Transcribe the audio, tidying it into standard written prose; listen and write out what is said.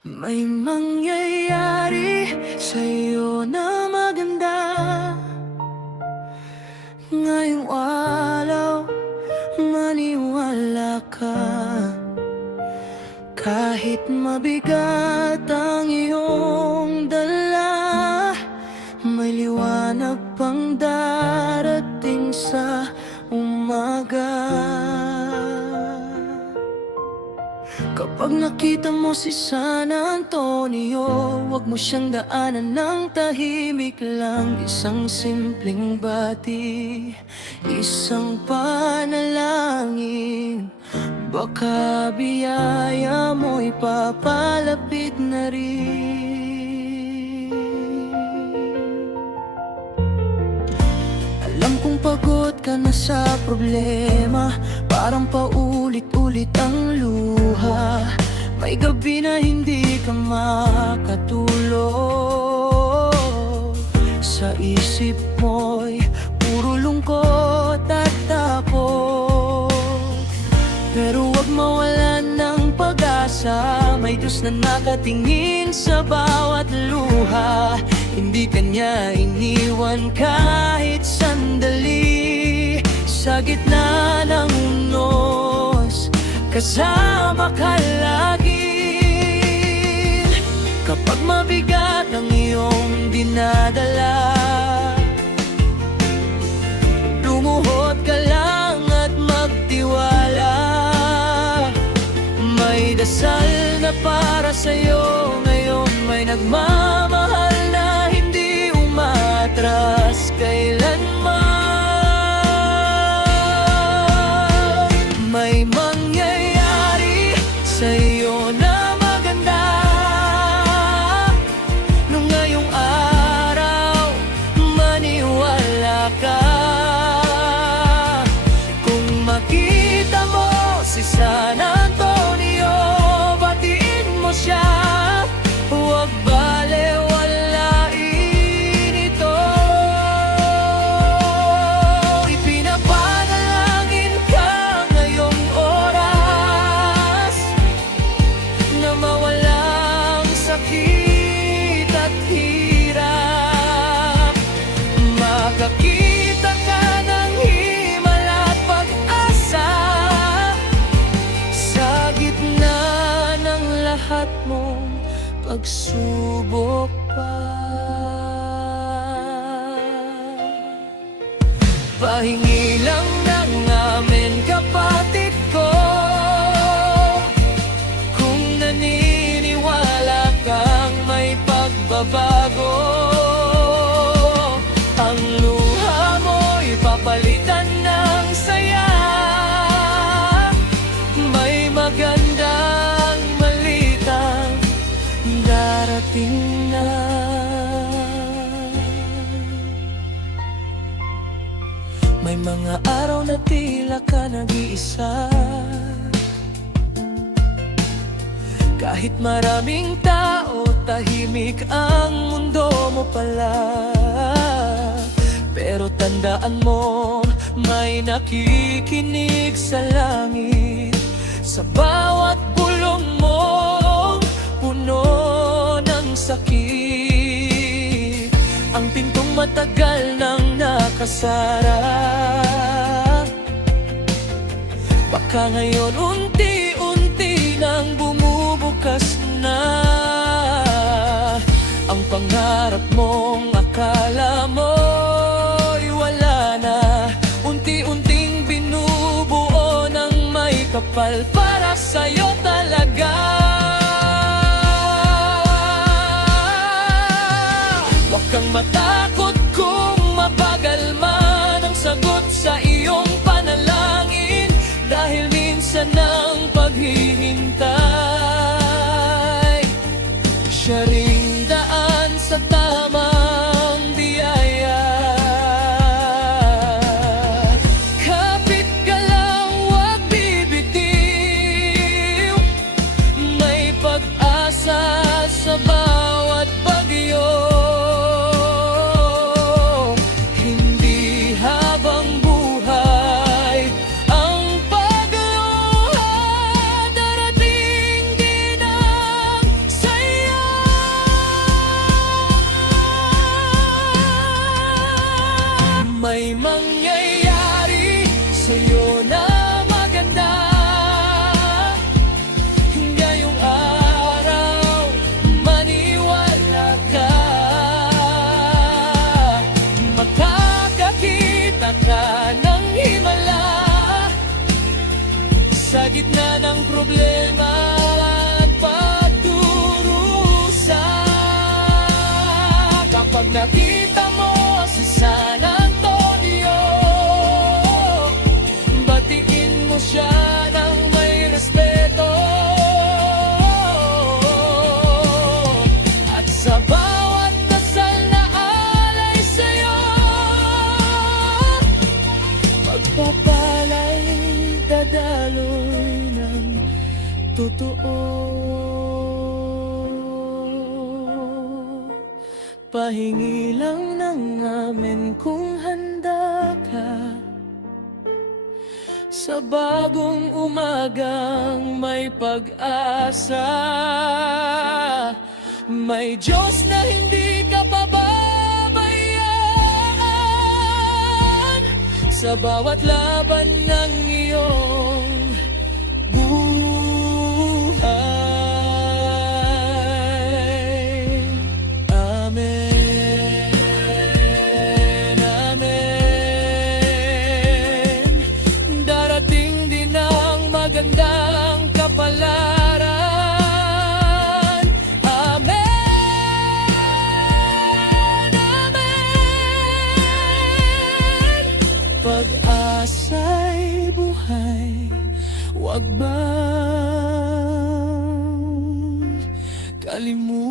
May mangyayari sa'yo na maganda ngayong araw, maniwala ka. Kahit mabigat ang iyong dala, may liwanag pang darating sa umaga. Kapag nakita mo si San Antonio, huwag mo siyang daanan ng tahimik lang. Isang simpleng bati, isang panalangin, baka biyaya mo'y papalapit na rin. Alam kong pagod ka na sa problema, parang paulit-ulit ang luha. May gabi na hindi ka makatulog, sa isip mo'y puro lungkot at takot. Pero huwag mawalan ng pag-asa, may Diyos na nakatingin sa bawat luha. Hindi Kanya iniwan kahit sandali, sa gitna ng unos, kasama ka lagi. Kapag mabigat ang iyong dinadala, lumuhod ka lang at magtiwala. May dasal na para sa'yo ngayon, may nagmamahal na hindi umatras kailanman. May mangyayari sa'yo na maganda nung ngayong araw, maniwala ka. Kung makita mo si San Antonio, batiin mo siya, huwag balewalain ito. Ipinapanalangin ka ngayong oras, na mawalang sakit at hirap. Makakita ka ng himala at pag-asa, sa gitna ng lahat mong pagsubok pa. Pahingi lang ng amin, kapatid ko, kung naniniwala kang may pagbabago. Ang luha mo'y papalitan ng saya, may magandang balitang darating na. May mga araw na tila ka nag-iisa, kahit maraming tao, tahimik ang mundo mo pala. Pero tandaan mo, may nakikinig sa langit, sa bawat bulong mong puno ng sakit. Ang pintong matagal nang nakasara, baka ngayon unti-unti nang bumubukas na. Ang pangarap mong akala mo'y wala na, unti-unting binubuo ng may kapal para sa'yo talaga. Huwag kang matakot kung mabagal man ang sagot sa iyong panalangin, dahil minsan ang paghihintay, siya ring daan sa tamang biyaya. Kapit ka lang, huwag bibitiw, may pag-asa sa bawat bagyo. Pahingi lang ng amin kung handa ka sa bagong umagang may pag-asa. May Diyos na hindi ka pababayaan sa bawat laban ng iyong buhay. Amen, amen. Darating din ang magandang kapalaran. Amen, amen. Pag-asa'y buhay, wag bang kalimutan.